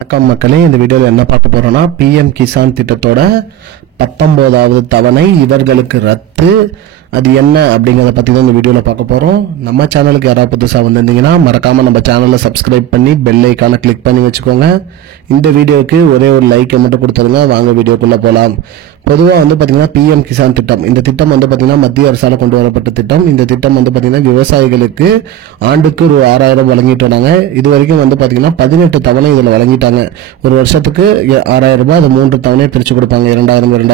வணக்கம் மக்களே, இந்த வீடியோவில் என்ன பார்க்க போறோம்னா பிஎம் கிசான் திட்டத்தோட 19வது தவணை இவர்களுக்கு ரத்து. அது என்ன அப்படிங்கறத பத்தி தான் இந்த வீடியோல பார்க்க போறோம். நம்ம சேனலுக்கு யாராவது புதுசா வந்திருந்தீங்கன்னா மறக்காம நம்ம சேனலை சப்ஸ்கிரைப் பண்ணி பெல் ஐகானை கிளிக் பண்ணி வச்சுக்கோங்க. இந்த வீடியோக்கு ஒரே ஒரு லைக்கை மட்டும் கொடுத்துருங்க. வாங்க வீடியோக்குள்ள போலாம். பொதுவாக பாத்தீங்கன்னா பிஎம் கிசான் திட்டம், இந்த திட்டம் பாத்தீங்கன்னா மத்திய அரசால கொண்டு வரப்பட்ட திட்டம். இந்த திட்டம் பாத்தீங்கன்னா விவசாயிகளுக்கு ஆண்டுக்கு ஒரு 6000 வழங்கிட்டு வராங்க. இது வரைக்கும் பாத்தீங்கன்னா 18 தவணை இதுல வழங்கிட்டாங்க. ஒரு வருஷத்துக்கு 6000 ரூபாய், அது 3 தவணையை பிரிச்சு கொடுப்பாங்க, 2000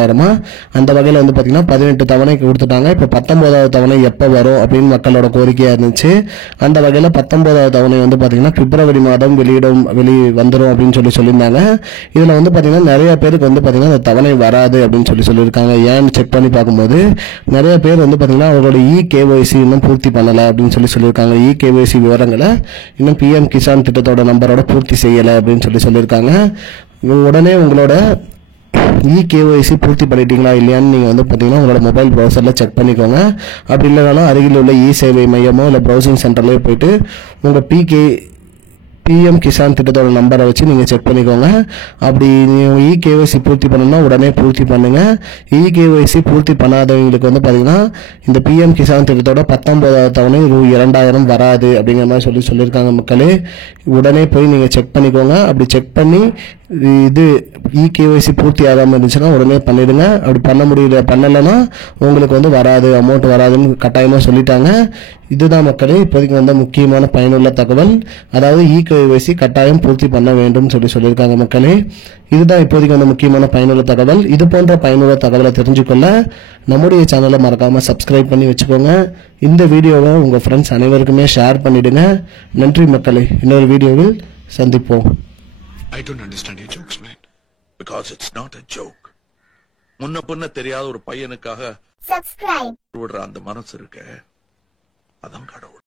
அந்த வகையில பாத்தீங்கன்னா 18 தவணைக்கு கொடுத்துட்டாங்க. இப்ப 19வது தவணை எப்ப வரும் அப்படின்னு மக்களோட கோரிக்கையா இருந்துச்சு. அந்த வகையில 19வது தவணை பாத்தீங்கன்னா பிப்ரவரி மாதம் வந்துரும் அப்படின்னு சொல்லியிருந்தாங்க. இதுல பாத்தீங்கன்னா நிறைய பேருக்கு பாத்தீங்கன்னா அந்த தவணை வராது அப்படின்னு சொல்லியிருக்காங்க. ஏன்னு செக் பண்ணி பார்க்கும்போது நிறைய பேர் பாத்தீங்கன்னா அவங்களோட இகேஒய்சி இன்னும் பூர்த்தி பண்ணல அப்படின்னு சொல்லியிருக்காங்க. இகேஒய்சி விவரங்களை இன்னும் பிஎம் கிசான் திட்டத்தோட நம்பரோட பூர்த்தி செய்யல அப்படின்னு சொல்லியிருக்காங்க. உடனே உங்களோட இகேஒய்சி பூர்த்தி பண்ணிட்டீங்களா இல்லையான்னு நீங்க பாத்தீங்கன்னா உங்களோட மொபைல் ப்ரௌசர்ல செக் பண்ணிக்கோங்க. அப்படி இல்லைனாலும் அருகில் உள்ள இ சேவை மையமோ இல்ல ப்ரௌசிங் சென்டர்லயோ போயிட்டு உங்க பிஎம் கிசான் திட்டத்தோட நம்பரை வச்சு நீங்க செக் பண்ணிக்கோங்க. அப்படி இகேஒய்சி பூர்த்தி பண்ணணும்னா உடனே பூர்த்தி பண்ணுங்க. இகேஒய்சி பூர்த்தி பண்ணாதவங்களுக்கு பாத்தீங்கன்னா இந்த பிஎம் கிசான் திட்டத்தோட 19வது தவணை ரூ. 2000 வராது அப்படிங்கிற மாதிரி சொல்லியிருக்காங்க. மக்களே, உடனே போய் நீங்க செக் பண்ணிக்கோங்க. அப்படி செக் பண்ணி இது இகேஒய்சி பூர்த்தி ஆகாம இருந்துச்சுன்னா உடனே பண்ணிடுங்க. அப்படி பண்ணலைன்னா உங்களுக்கு வராது, அமௌண்ட் வராதுன்னு கட்டாயமா சொல்லிட்டாங்க. இதுதான் மக்களே இப்போதைக்கு முக்கியமான பயனுள்ள தகவல். அதாவது இகேஒய்சி கட்டாயம் பூர்த்தி பண்ண வேண்டும் சொல்லியிருக்காங்க. மக்களே, இதுதான் இப்போதைக்கு முக்கியமான பயனுள்ள தகவல். இது போன்ற பயனுள்ள தகவலை தெரிஞ்சுக்கொள்ள நம்முடைய சேனலை மறக்காம சப்ஸ்கிரைப் பண்ணி வச்சுக்கோங்க. இந்த வீடியோவை உங்க ஃப்ரெண்ட்ஸ் அனைவருக்குமே ஷேர் பண்ணிடுங்க. நன்றி மக்களே, இன்னொரு வீடியோவில் சந்திப்போம். I don't understand your jokes, man. Because it's not a joke. முன்ன பின்ன தெரியாத ஒரு பையனுக்காக subscribe விடுற அந்த மனசு இருக்க, அதான் கடவுள்.